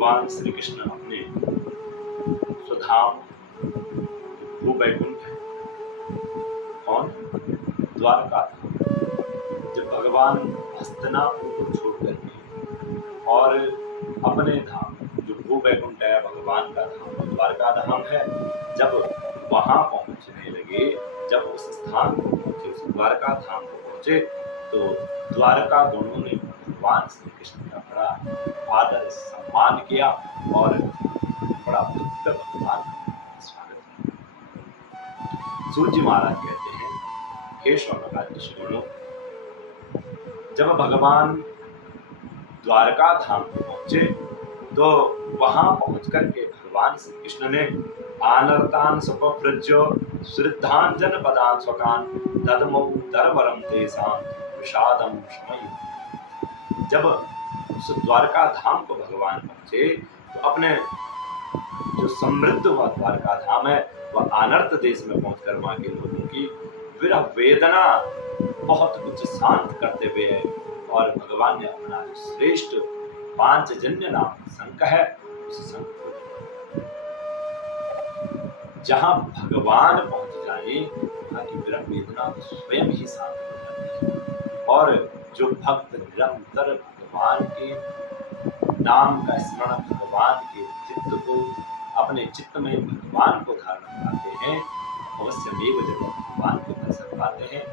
भगवान श्री कृष्ण अपने स्वधाम भू वैकुंठ है कौन द्वारका धाम, जब भगवान हस्तिनापुर को छोड़ करके और अपने धाम जो भू वैकुंठ है भगवान का धाम द्वारका धाम है, जब वहां पहुंचने लगे, जब उस स्थान को पहुंचे, उस द्वारका धाम को पहुंचे, तो द्वारका दोनों ने भगवान श्री कृष्ण का बड़ा आदर सम्मान किया और बड़ा भक्त भगवान का स्वागत किया। सूर्य जी महाराज कहते हैं, हे शौनकादि ऋषिगणों, जब भगवान द्वारका धाम को पहुंचे तो वहां पहुंच करके भगवान श्री कृष्ण ने आनर्तान सुपवृज्यो श्रद्धान जन पदान स्वकान ददमौ दरवरम तेसाम विषादम शमय। जब उस द्वारका धाम को भगवान पहुंचे तो अपने जो समृद्ध हुआ द्वारका धाम है वह अनर्थ देश में पहुंचकर वहां के लोगों की विरह वेदना बहुत कुछ शांत करते हुए और भगवान ने अपना जो श्रेष्ठ पांचजन्य नाम शंख है उस शंख को जहां भगवान पहुंच जाए वहां की विरह वेदना स्वयं ही शांत हो जाती है। और जो भक्त निरंतर भगवान के नाम का स्मरण, भगवान के चित्त को अपने चित्त में भगवान को धारण करते हैं, अवश्य में जब भगवान को दर्शन पाते हैं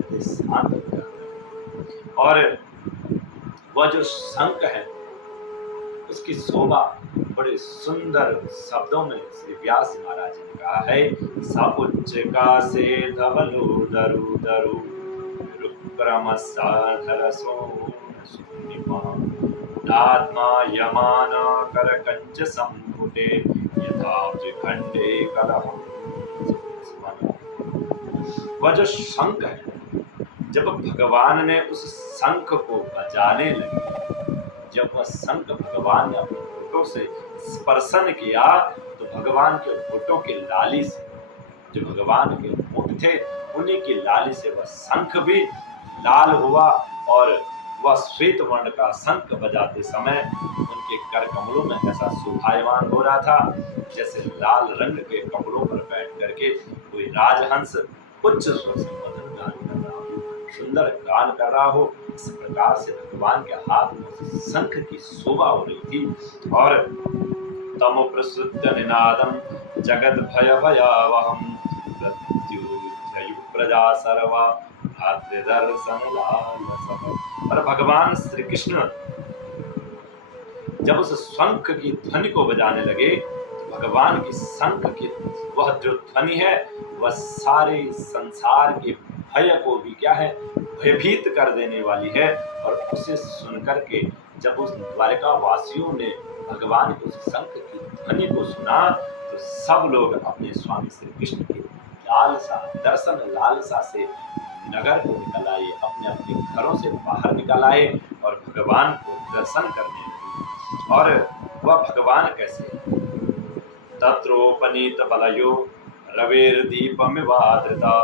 तो शांत हो जाते हैं। और वह जो शंख है उसकी शोभा बड़े सुंदर शब्दों में श्री व्यास महाराज ने कहा है, सपुच्च का से धवलो दरु दरु आत्मा यमान कर कंच संपुटे यथा खंडे कलहम। वह जो शंख है, जब भगवान ने उस शंख को बजाने लगे, जब वह शंख भगवान ने अपने होठों से स्पर्शन किया तो भगवान के होठों के लाली से, जो भगवान के होठ थे उन्हीं की लाली से वह शंख भी लाल हुआ और वह श्वेत वर्ण का शंख बजाते समय उनके कर कमलों में ऐसा शोभायमान हो रहा था जैसे लाल रंग के कमलों पर बैठ करके कोई राजहंस उच्च स्वर से मधुर गान कर रहा हो, सुंदर गान कर रहा हो। इस प्रकार से भगवान के हाथ में शंख की शोभा हो रही थी। और तमो प्रसुद्ध निनादम जगत भय भयावहम मृत्यु प्रजा सर्वा दर्शन लाल। और भगवान श्री कृष्ण जब उस शंख की ध्वनि को बजाने लगे तो भगवान की शंख की वह जो ध्वनि है वह सारे संसार के भय को भी क्या है भयभीत कर देने वाली है। और उसे सुनकर के जब उस द्वारका वासियों ने भगवान के उस शंख की ध्वनि को सुना तो सब लोग अपने स्वामी श्री कृष्ण की लालसा दर्शन लालसा से नगर को निकल आए, अपने अपने घरों से बाहर निकल आए और भगवान को दर्शन करने लगे। और वह भगवान कैसे तत्रोपनीत बलयो रवेर दीपमिवादृता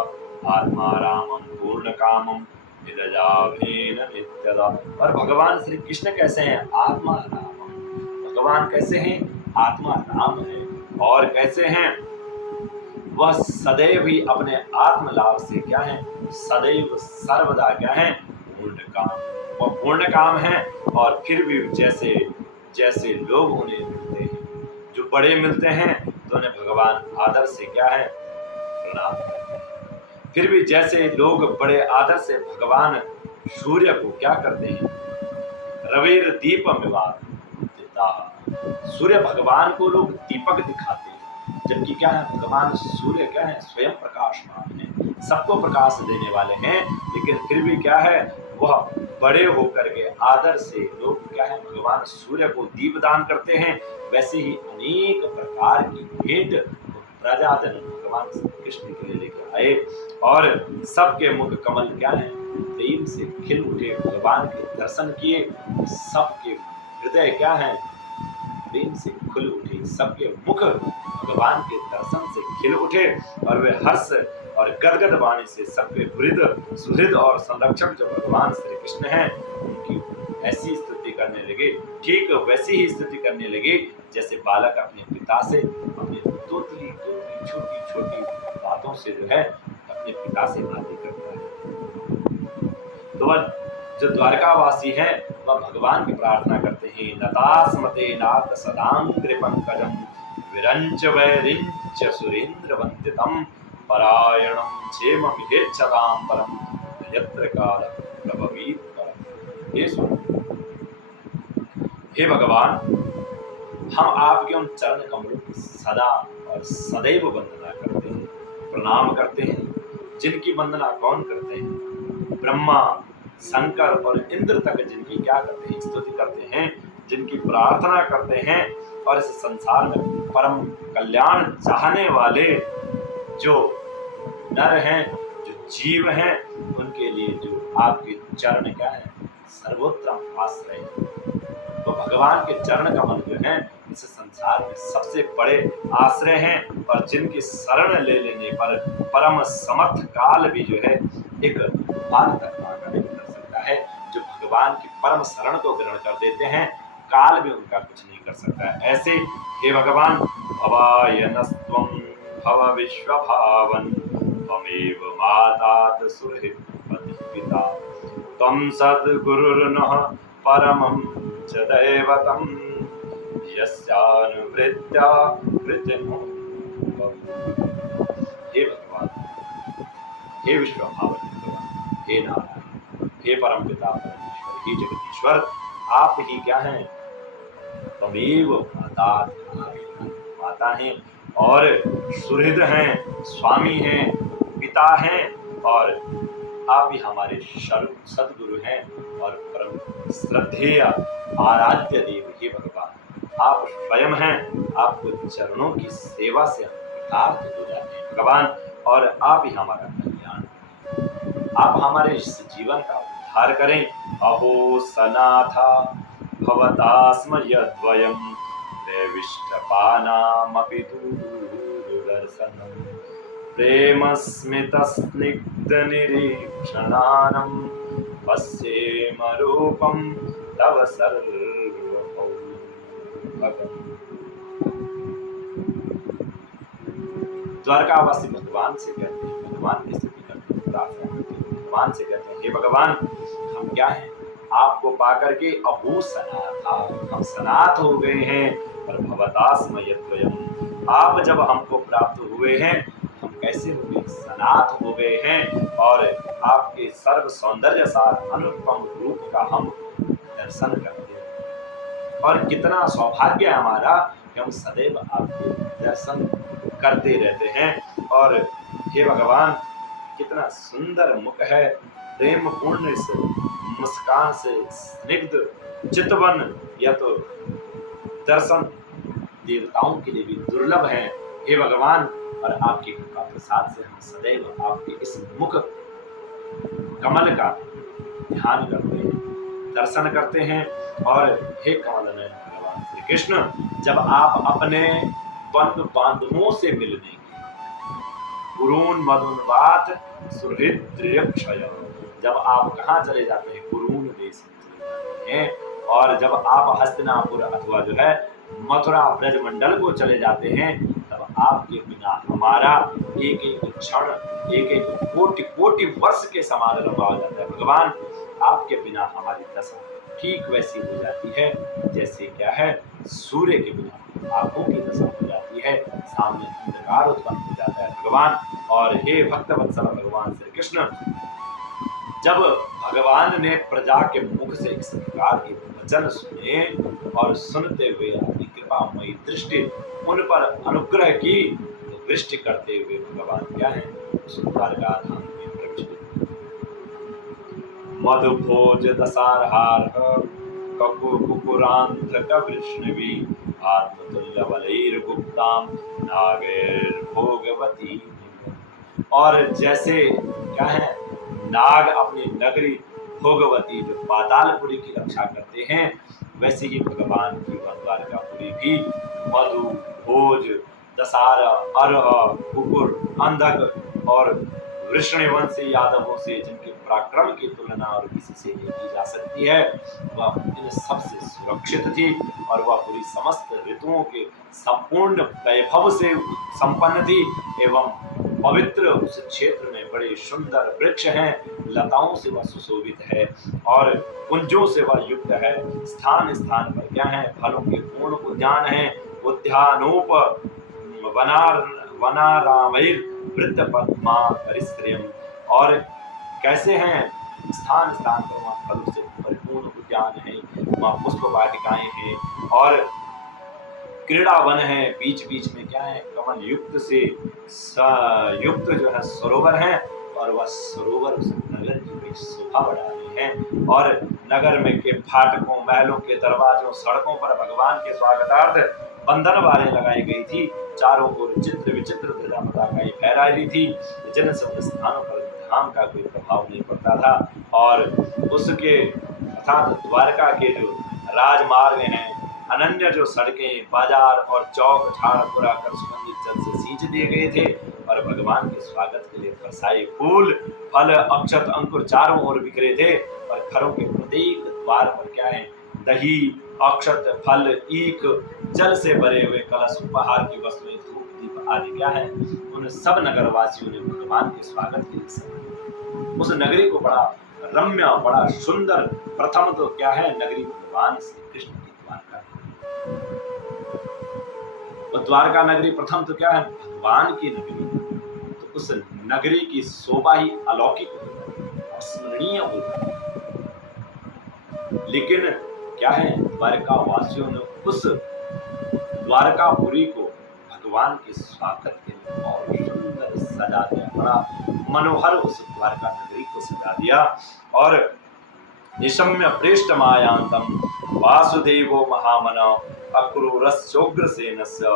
आत्मा रामम पूर्ण कामम निरजाभेन नित्यदा। और भगवान श्री कृष्ण कैसे हैं? आत्मा रामम। भगवान कैसे हैं? आत्मा राम है। और कैसे हैं? वह सदैव ही अपने आत्म लाभ से क्या है सदैव सर्वदा क्या है पूर्ण काम। वह पूर्ण काम है। और फिर भी जैसे जैसे लोग उन्हें मिलते हैं, जो बड़े मिलते हैं तो उन्हें भगवान आदर से क्या है प्रणाम करते हैं। फिर भी जैसे लोग बड़े आदर से भगवान सूर्य को क्या करते हैं रवेर दीपम विवाद, सूर्य भगवान को लोग दीपक दिखाते हैं, जबकि क्या है भगवान सूर्य क्या है स्वयं प्रकाशमान है, सबको प्रकाश देने वाले हैं। लेकिन फिर भी क्या है वह बड़े होकर के आदर से लोग क्या है भगवान सूर्य को दीपदान करते हैं। वैसे ही अनेक प्रकार की भेंट प्रजाजन भगवान कृष्ण के लिए लेकर आए और सबके मुख कमल क्या है प्रेम से खिल उठे। भगवान के दर्शन किए, सबके हृदय क्या है प्रेम से खुल उठे, सबके मुख भगवान के दर्शन से खिल उठे और वे हर्ष और गदगद वाणी से सबके हृदय सुहृद और संरक्षक जो भगवान श्री कृष्ण हैं उनकी ऐसी स्तुति करने लगे, ठीक वैसी ही स्तुति करने लगे जैसे बालक अपने पिता से अपने तोतली तोतली छोटी छोटी बातों से जो है अपने पिता से बातें करता है। तो वह जो द्वारकावासी हैं वह भगवान की प्रार्थना करते हैं, नतास्मते नाथ सदांग्रि पंकजम विरंच वैरिंच सुरेंद्र वंदितम परायणम क्षेममिहेच्छताम परम यत्र काल प्रभवीत परम। हे भगवान, हम आपके उन चरण कमलों की सदा और सदैव वंदना करते हैं, प्रणाम करते हैं, जिनकी वंदना कौन करते हैं? ब्रह्मा, शंकर और इंद्र तक जिनकी क्या करते हैं? स्तुति करते हैं, जिनकी प्रार्थना करते हैं। और इस संसार में परम कल्याण चाहने वाले जो नर हैं, जो जीव हैं, उनके लिए जो आपके चरण क्या है? सर्वोत्तम आश्रय है। तो भगवान के चरण कमल जो हैं इस संसार में सबसे बड़े आश्रय हैं, और जिनकी शरण ले लेने पर परम समर्थ काल भी जो है एक बाल तक आगे नहीं कर सकता है। जो भगवान की परम शरण को ग्रहण कर देते हैं, काल भी उनका कुछ नहीं कर सकता है। ऐसे हे भगवान, भवायनस्त्वं भव विश्वभावन त्वमेव माता सुहृद पिता त्वं सद्गुरुर्नः परमं च दैवतं यस्यानुवृत्त्या कृतिनो। हे भगवान, हे विश्वभावन भगवान, हे नारायण, हे परम पिता परमेश्वर, हे जगदीश्वर, आप ही क्या हैं? त्वमेव माता, माता हैं और सुहृद हैं, स्वामी हैं, पिता हैं, और आप ही हमारे सद्गुरु हैं और परम श्रद्धेय आराध्य देव। हे भगवान, आप स्वयं हैं, आपको चरणों की सेवा से हम कृतार्थ हो जाते हैं भगवान, और आप ही हमारा कल्याण, आप हमारे इस जीवन का उद्धार करें। अहो सनाथा भवतास्म यद्वयं देविष्टपानामपि दूरदर्शनम् प्रेम स्मित स्निग्ध निरीक्षणानं पश्येम रूपं तव सर्वभौमकम्। द्वारकावासी भगवान से कहते हैं, भगवान की स्तुति करते हैं, प्रार्थना करते हैं, भगवान से कहते हैं, हे भगवान, हम क्या हैं? आपको पाकर के अहो सनाथा, हम सनाथ हो गए हैं। पर भवतास्म यद्वयम्, आप जब हमको प्राप्त हुए हैं, हम कैसे हो गए? सनाथ हो गए हैं, और आपके सर्व सौंदर्य सार अनुपम रूप का हम दर्शन करते हैं। और कितना सौभाग्य है हमारा कि हम सदैव आपके दर्शन करते रहते हैं। और हे भगवान, कितना सुंदर मुख है, प्रेम पूर्ण इस मुस्कान से स्निग्ध चितवन, यह तो दर्शन देवताओं के लिए भी दुर्लभ है। हे भगवान, और आपकी कृपा प्रसाद से हम सदैव आपके इस मुख कमल का ध्यान करते हैं, दर्शन करते हैं। और हे कमल नयन भगवान श्री कृष्ण, जब आप अपने बंधु बांधवों से मिलने के कुरून मधुनवात सुहृद्रक्षय, जब आप कहाँ चले जाते हैं? कुरून देश में चले जाते हैं। और जब आप हस्तिनापुर अथवा जो है मथुरा ब्रजमंडल को चले जाते हैं, तब आपके बिना हमारा एक एक क्षण एक एक कोटि कोटि वर्ष के समान लंबा हो जाता है। भगवान, आपके बिना हमारी दशा ठीक वैसी हो जाती है जैसे क्या है, सूर्य के बिना आंखों की दशा हो जाती है, सामने अंधकार उत्पन्न हो जाता है भगवान। और हे भक्त वत्सल भगवान श्री कृष्ण, जब भगवान ने प्रजा के मुख से इस प्रकार के वचन सुने और सुनते हुए अपनी कृपामयी दृष्टि उन पर अनुग्रह की, तो वृष्टि करते हुए भगवान क्या है? द्वारका धाम में प्रवेश किए। मधुभोज दशारहार कुकुरांधक वृष्णवी आत्मतुल्य बलैर्गुप्ताम नागैर्भोगवती। और जैसे क्या है, नाग अपनी नगरी भोगवती जो पातालपुरी की रक्षा करते हैं, वैसे ही भगवान की द्वारकापुरी भी मधु, भोज, दशार, अरह, कुकुर, अंधक और वृष्णिवंशी यादवों से जिनके पराक्रम की तुलना और किसी से नहीं की जा सकती है, वह इन सबसे सुरक्षित थी और वह पूरी समस्त ऋतुओं के संपूर्ण वैभव से संपन्न थी एवं पवित्र उस क्षेत्र में बड़े सुंदर वृक्ष हैं, लताओं से वह सुशोभित है और कुंजों से वह युक्त है। स्थान स्थान पर क्या है, फलों के पूर्ण उद्यान है, उद्यानोप वनारामैर वृत्त पद्मा परिश्रयम। और कैसे हैं, स्थान स्थान पर वहाँ फलों से परिपूर्ण उद्यान है, वहाँ पुष्प वाटिकाएं हैं और क्रीड़ा वन है, बीच बीच में क्या है, कमल युक्त से युक्त जो है सरोवर है और वह सरोवर उस नगर की भी शोभा बढ़ा रहे हैं। और नगर में के फाटकों, महलों के दरवाजों, सड़कों पर भगवान के स्वागतार्थ बंधन वारें लगाई गई थी। चारों ओर चित्र विचित्र ध्वजा पताकाएं फहराई रही थी, जिन सब स्थानों पर धाम का कोई प्रभाव नहीं पड़ता था। और उसके अर्थात द्वारका के जो राजमार्ग हैं, अनन्य जो सड़कें, बाजार और चौक झाड़ पुरा कर सुगंधित जल से सींच दिए गए थे और भगवान के स्वागत के लिए बरसाए फूल, फल, अक्षत, अंकुर चारों ओर बिखरे थे। और घरों के प्रत्येक द्वार पर क्या है, दही, अक्षत, फल, ईख, जल से भरे हुए कलश, उपहार की वस्तुएं, धूप दीप आदि क्या है, उन सब नगरवासियों ने भगवान के स्वागत के लिए उस नगरी को बड़ा रम्य, बड़ा सुंदर, प्रथम तो क्या है, नगरी भगवान श्री कृष्ण की द्वारका। और द्वारका नगरी प्रथम तो क्या है, भगवान की नगरी। तो उस नगरी की शोभा ही अलौकिक और स्मरणीय हो जाती है। लेकिन क्या है, द्वारका वासियों ने उस द्वारकापुरी को भगवान के स्वागत के लिए और सुंदर सजा दिया, बड़ा मनोहर उस द्वारका नगरी को सजा दिया। और निशम्य प्रेष्ठ मायांतम वासुदेवो महामना अक्रूरस्योग्रसेनस्य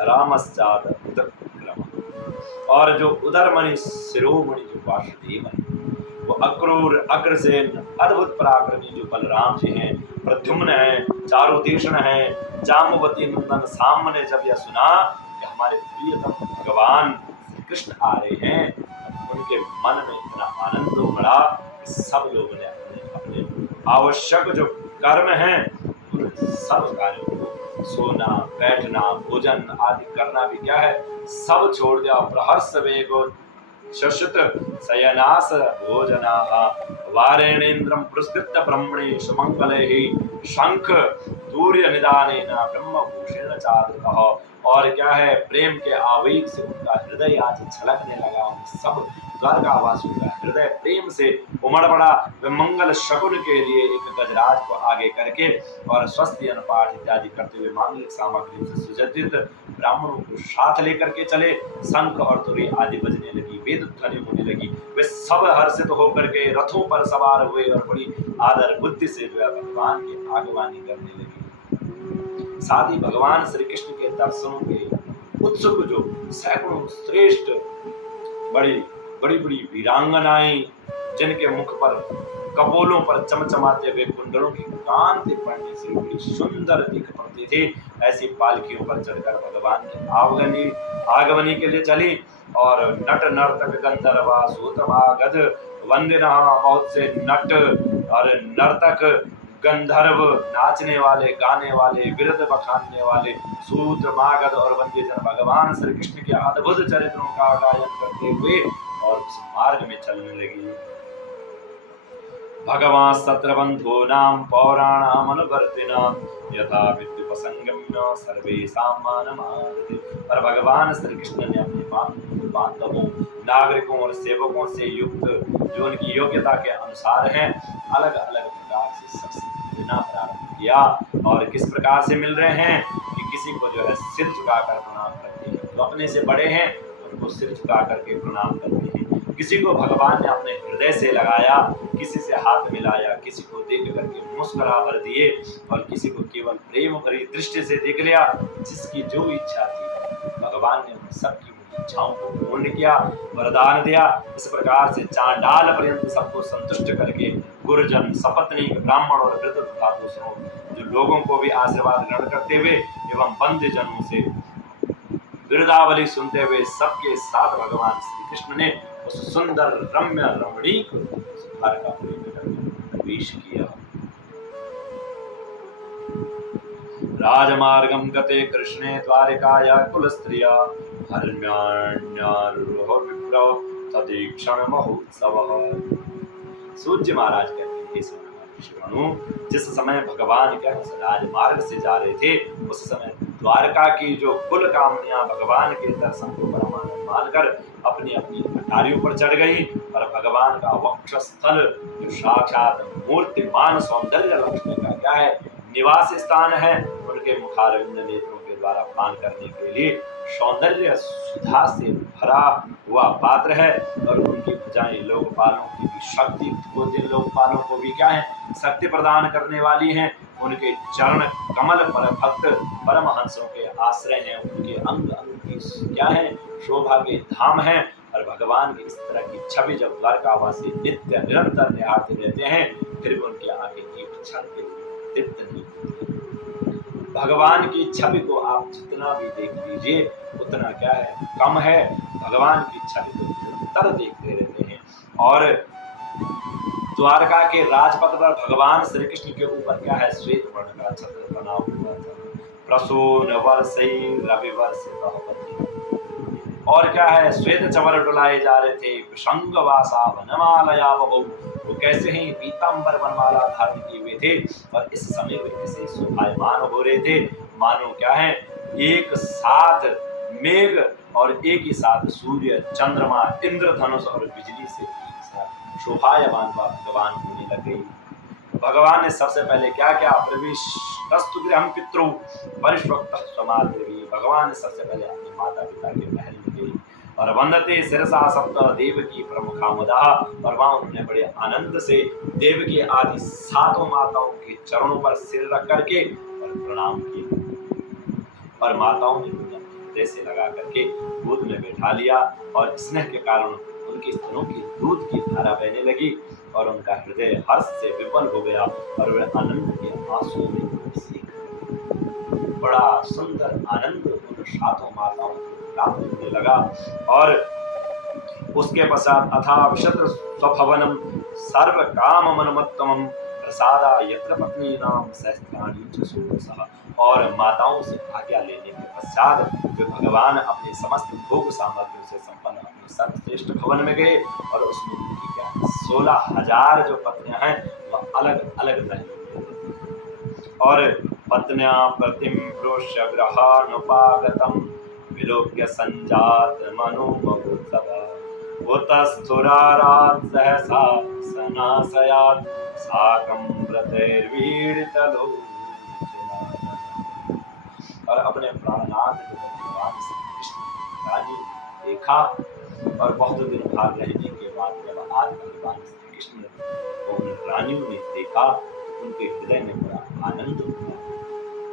रामश्चाद उदक्रम। और जो उदरमणि शिरोमणि जो वासुदेव है, वो अक्रूर, अग्रसेन, अद्भुत पराक्रमी जो बलराम जी हैं, प्रद्युम्न है, चारुदेशन है, जाम्बवती नंदन साम ने जब यह सुना कि हमारे प्रियतम भगवान श्री कृष्ण आ रहे हैं, उनके मन में इतना आनंद उमड़ा कि सब लोगों ने अपने आवश्यक जो कर्म हैं उन सब कार्यों को, सोना, बैठना, भोजन आदि करना भी क्या है, सब छोड़ दिया। प्रहर्ष वेगो शशुत शयनास भोजना वारेणेन्द्रम पुरस्कृत्य ब्रह्मणे सुमंगलैः शंख सूर्य निदानेन ब्रह्मभूषेण चारुतः। और क्या है, प्रेम के आवेग से उनका हृदय आज छलकने लगा। उन सब द्वारकावासियों का हृदय प्रेम से उमड़ पड़ा। वे मंगल शकुन के लिए एक गजराज को आगे करके और स्वस्ति अनुपाठ इत्यादि करते हुए मांगलिक सामग्री से सुसज्जित ब्राह्मणों को साथ लेकर के चले। शंख और तुरी आदि बजने लगी, वेद ध्वनि होने लगी। वे सब हर्षित होकर के रथों पर सवार हुए और बड़ी आदर बुद्धि से जो है भगवान की आगवानी करने लगी। साथ ही भगवान श्री कृष्ण के दर्शनों के उत्सुक जो सैकड़ों श्रेष्ठ बड़ी बड़ी बड़ी वीरांगनाएं, जिनके मुख पर कपोलों पर चमचमाते हुए कुंडलों की कांति पड़ने से बड़ी सुंदर दिख पड़ती थी, ऐसी पालकियों पर चढ़कर भगवान की आगमनी के लिए चली। और नट नर्तक गंधर्वा सूतवा गध वंदना, बहुत से नट और नर्तक, गंधर्व, नाचने वाले, गाने वाले, बिरद बखानने वाले, सूत, मागध और वंद्यजन भगवान श्री कृष्ण के अद्भुत चरित्रों का गायन करते हुए और उस मार्ग में चलने लगी। भगवान सत्रबंधो नाम पौराणाम अनुवर्तिनाम यथा विद्युपसंगम्य सर्वेषां मानमादते। पर भगवान श्री कृष्ण ने अपने बांधवों, नागरिकों और सेवकों से युक्त जो उनकी योग्यता के अनुसार हैं, अलग अलग प्रकार से सबसे मिलना प्रारंभ किया। और किस प्रकार से मिल रहे हैं कि किसी को जो है सिर झुकाकर प्रणाम करते हैं, जो अपने से बड़े हैं उनको सिर झुका करके प्रणाम करते हैं। किसी को भगवान ने अपने हृदय से लगाया, किसी से हाथ मिलाया, किसी को देख करके मुस्कुरा भर दिए और किसी को केवल प्रेम भरी दृष्टि से देख लिया। जिसकी जो इच्छा थी भगवान ने उन सबकी इच्छाओं को पूर्ण किया, वरदान दिया। इस प्रकार से चांडाल पर्यंत सबको संतुष्ट करके गुरुजन, सपत्नीक, ब्राह्मण और वृद्ध तथा दूसरों जो लोगों को भी आशीर्वाद ग्रहण करते हुए एवं बंद जनों से बिरदावली सुनते हुए सबके साथ भगवान श्री कृष्ण ने उस सुंदर रम्य रमणीक द्वारकापुरी में प्रवेश किया। राजमार्गम गते कृष्णे द्वारिकाया कुलस्त्रिया हरण्यान्यारोह विप्र तदीक्षण महोत्सवः। सूर्य महाराज कहते हैं, हे श्रीमनु, जिस समय भगवान क्या उस राजमार्ग से जा रहे थे, उस समय द्वारका की जो कुल कामनियां भगवान के दर्शन को परमानंद मानकर अपनी अपनी अटारियों पर चढ़ गई और भगवान का वक्षस्थल जो साक्षात मूर्तिमान सौंदर्य लक्ष्मी का क्या है निवास स्थान है, उनके मुखारविंद नेत्रों के द्वारा पान करने के लिए सौंदर्य सुधा से भरा हुआ पात्र है और उनकी भुजाएं लोकपालों की भी शक्ति को, जिन लोकपालों को भी क्या है शक्ति प्रदान करने वाली हैं, उनके चरण कमल पर भक्त परमहंसों के आश्रय हैं, उनके अंग अंग की क्या है शोभा के धाम हैं। और भगवान की इस तरह की छवि जब द्वारकावासी नित्य निरंतर निहारते रहते हैं, फिर भी उनकी आंखें एक क्षण के लिए तृप्त नहीं होती। भगवान की छवि को आप जितना भी देख लीजिए उतना क्या है कम है। भगवान की छवि को निरंतर देखते रहते हैं। और द्वारका के राजपथ पर भगवान श्री कृष्ण के ऊपर क्या है श्वेत वर्ण का छत्र बना हुआ था। प्रसून वर्षै रविवर्षितः और क्या है श्वेत चवर डुलाए जा रहे थे। शंगवासा वनमालया बभौ, वो कैसे ही पीतांबर वनमाला धारण किए हुए थे और इस समय वे ऐसे शोभायमान हो रहे थे मानो क्या है एक साथ मेघ और एक ही साथ सूर्य चंद्रमा इंद्रधनुष और बिजली से एक साथ शोभायमान भगवान होने लग गई। भगवान ने सबसे पहले क्या क्या प्रविष्टस्तु गृहं पितृ परिष्वक्तः स्वमादेवी, भगवान ने सबसे पहले अपने माता पिता के महल में गई और वंदते शिरसा सप्त देवकी प्रमुखामुदाः, और वहां उन्होंने बड़े आनंद से देवकी आदि सातों माताओं के चरणों पर सिर रख करके और प्रणाम किए और माताओं ने उन्हें हृदय से लगा करके गोद में बैठा लिया और स्नेह के कारण उनके स्तनों की दूध की धारा बहने लगी और उनका हृदय हर्ष से विफल हो गया और वे आनंद के आंसू में सीख बड़ा सुंदर आनंद उन सातों माताओं को प्राप्त होने लगा। और उसके पश्चात अथा विशत स्वभवनम सर्व काम मनमत्तमम प्रसादा यत्र पत्नी नाम सहस्त्राणी च सुरसः, और माताओं से आज्ञा लेने के पश्चात वे भगवान अपने समस्त भोग सामग्रियों से संपन्न अपने सर्वश्रेष्ठ भवन में गए और उसमें उनकी क्या 16,000 जो पत्नियां हैं वह अलग अलग रही और पत्न्या प्रतिम प्रोष्य ग्रहानुपागतम विलोक्य संजात मनोमहोत्सव उतस्थुरारात् सहसा सनासयात् साकं व्रतैर्वीडितलोचना। और अपने प्राणनाथ भगवान श्री कृष्ण रानी देखा और बहुत दिन भाग रहने के बाद जब आज भगवान श्री कृष्ण को उन रानियों ने देखा उनके हृदय में बड़ा आनंद हुआ।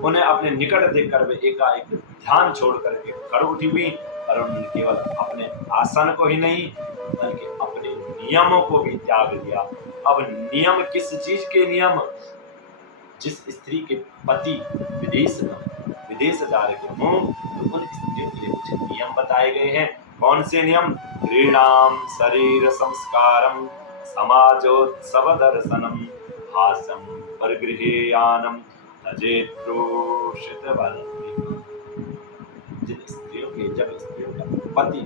उन्हें अपने निकट देखकर वे एकाएक ध्यान छोड़ करके खड़ उठी हुई और उन्होंने केवल अपने आसन को ही नहीं बल्कि अपने नियमों को भी त्याग दिया। अब नियम किस चीज के नियम? जिस स्त्री के पति विदेश जा रहे हों तो उन स्त्रियों के लिए कुछ नियम बताए गए हैं। कौन से नियम? क्रीणाम शरीर संस्कारम समाजोत्सव दर्शनम हास्यम परगृहेयानम अजेत्रोषित वर्णिका। जिन स्त्रियों के जब स्त्रियों का पति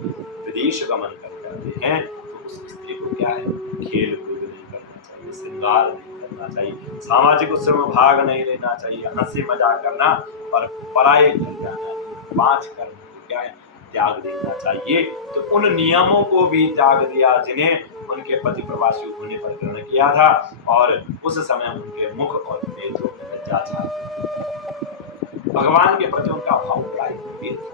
विदेश गमन कर जाते हैं तो उस स्त्री को क्या है खेल कूद नहीं करना चाहिए, श्रृंगार नहीं करना चाहिए, सामाजिक उत्सव में भाग नहीं लेना चाहिए, हंसी मजाक करना और पराये घर जाना, पांच कर्म को क्या है त्याग देना चाहिए। तो उन नियमों को भी त्याग दिया जिन्हें उनके पति प्रवासी होने पर ग्रहण किया था और उस समय उनके मुख और नेत्रों में लज्जा छा। भगवान के प्रति उनका भाव बड़ा गंभीर था।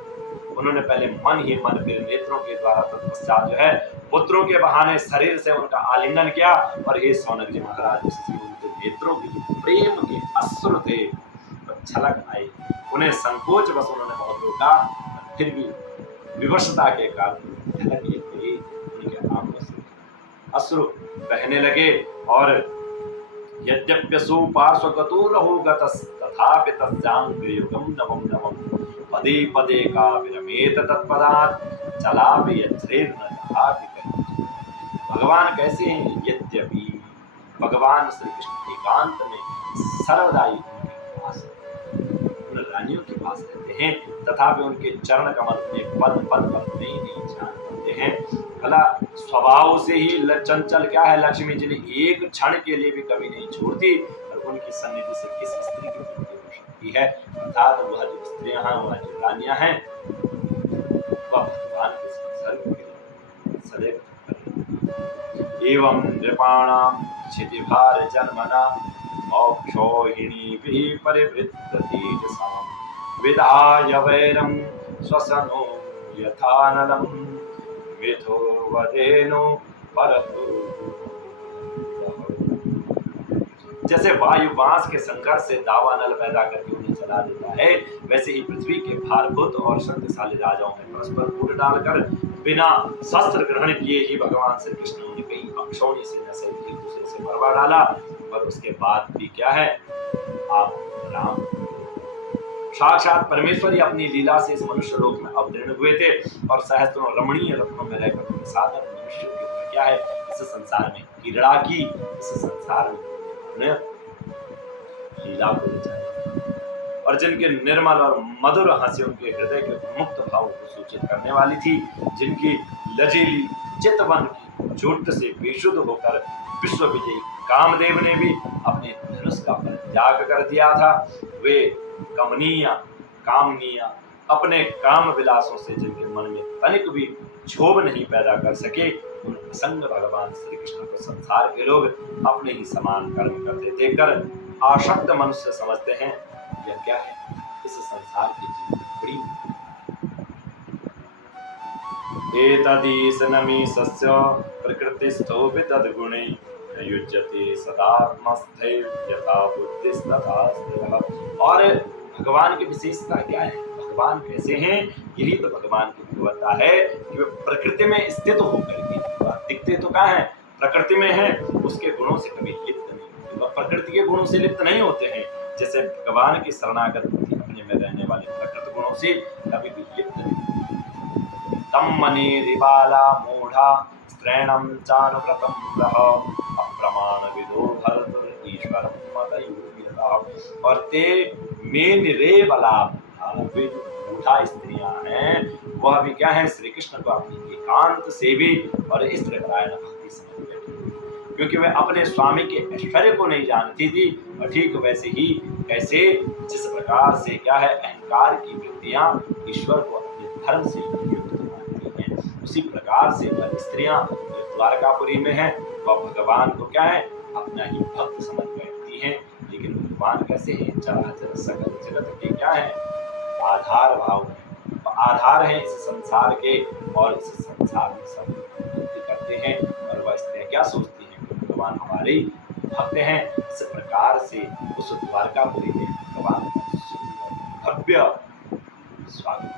उन्होंने पहले मन ही मन फिर नेत्रों के द्वारा तत्पश्चात जो है पुत्रों के बहाने शरीर से उनका आलिंगन किया। और हे सौनक जी महाराज उनके नेत्रों के प्रेम के अश्रु थे तो छलक आई, उन्हें संकोच बस उन्होंने बहुत रोका, फिर भी विवशता के कारण झलक लेते ही उनके आंखों से अश्रु बहने लगे। और यद्यप्यसु पार्श्वगतो रहो गतस् तथापि तस्यां वियुगं नवं नवं पदे पदे का विरमेत तत्पदात् चलापि यच्छ्रेद न जहाति कहि। भगवान कैसे हैं? यद्यपि भगवान श्री कृष्ण एकांत में सर्वदा ही उनके पास उन रानियों के पास रहते हैं, तथापि उनके चरण कमल में पद पद पर नई नई जान करते हैं। भला स्वभाव से ही चंचल क्या है लक्ष्मी, जिन्हें एक क्षण के लिए भी कभी नहीं छोड़ती, और उनकी सन्निधि से किस स्त्री की मृत्यु हो सकती है। अर्थात वह जो स्त्रियां हैं, वह जो रानियां हैं, वह भगवान के संसर्ग के लिए सदैव एवं नृपाणां क्षितिभार जन्मना मोक्षोहिणीभिः परिवृत्ततेजसां विधाय वैरं श्वसनो यथानलं मिथो वदेनो परतु। जैसे वायु बांस के संघर्ष से दावानल पैदा करके उन्हें जला देता है, वैसे ही पृथ्वी के भारभूत और शक्तिशाली राजाओं में परस्पर फूट डालकर बिना शस्त्र ग्रहण किए ही भगवान श्री कृष्ण ने कई अक्षौणी सेना से एक दूसरे से मरवा डाला। पर उसके बाद भी क्या है, आप राम साक्षात परमेश्वर ही अपनी लीला से इस मनुष्य लोक में अवतीर्ण हुए थे, और सहस्त्रों रमणीय रत्नों में रहकर साधन मनुष्य के ऊपर क्या है, इस संसार में क्रीड़ा की, इस संसार में लीला को रचाया, और जिनके निर्मल और मधुर हंसी उनके हृदय के मुक्त भावों को सूचित करने वाली थी, जिनकी लजीली चितवन की चोट से बेशुद्ध होकर विश्व विजयी कामदेव ने भी अपने धनुष का परित्याग कर दिया था, वे कमनीय कामनीय अपने काम विलासों से जिनके मन में तनिक भी क्षोभ नहीं पैदा कर सके, उन असंग भगवान श्री कृष्ण को संसार के लोग अपने ही समान कर्म करते देखकर आशक्त मनुष्य समझते हैं यह क्या है, इस संसार की जीवन बड़ी। एतदीशनमीशस्य प्रकृतिस्थो वितद्गुणे न युज्यते सदात्मस्थैर् यथा बुद्धिस्तथा स्थिरः। और भगवान की विशेषता क्या है, भगवान कैसे हैं, यही तो भगवान की विशेषता है कि वे प्रकृति में स्थित होकर के दिखते तो क्या है, प्रकृति में है, उसके गुणों से कभी लिप्त नहीं होते, वह प्रकृति के गुणों से लिप्त नहीं होते हैं। जैसे भगवान की शरणागत अपने में रहने वाले प्रकृति गुणों से कभी भी लिप्त नहीं होते। तम मने रिबाला मूढ़ा स्त्रैणम चानुव्रतम रह अप्रमाण विदो भरतुर ईश्वरम मतयुर्विदः। और ते में निरेबला, वे जो मूढ़ा स्त्रियां हैं वह भी क्या है, श्री कृष्ण को अपनी एकांत सेवी और इष्ट परायण भक्ति समझ बैठी, क्योंकि वह अपने स्वामी के ऐश्वर्य को नहीं जानती थी। और ठीक वैसे ही कैसे जिस प्रकार से क्या है अहंकार की वृत्तियां ईश्वर को अपने धर्म से युक्त मानती हैं, उसी प्रकार से वह स्त्रियां जो द्वारकापुरी में है वह भगवान को क्या है अपना ही भक्त समझ बैठती हैं। लेकिन भगवान कैसे हैं, चराचर सकल जगत के क्या है आधार भाव है, आधार है इस संसार के, और इस संसार में सब भक्ति करते हैं। और वह स्त्रियां क्या सोचती हैं कि भगवान हमारे भक्त हैं। इस प्रकार से उस द्वारकापुरी में भगवान का भव्य स्वागत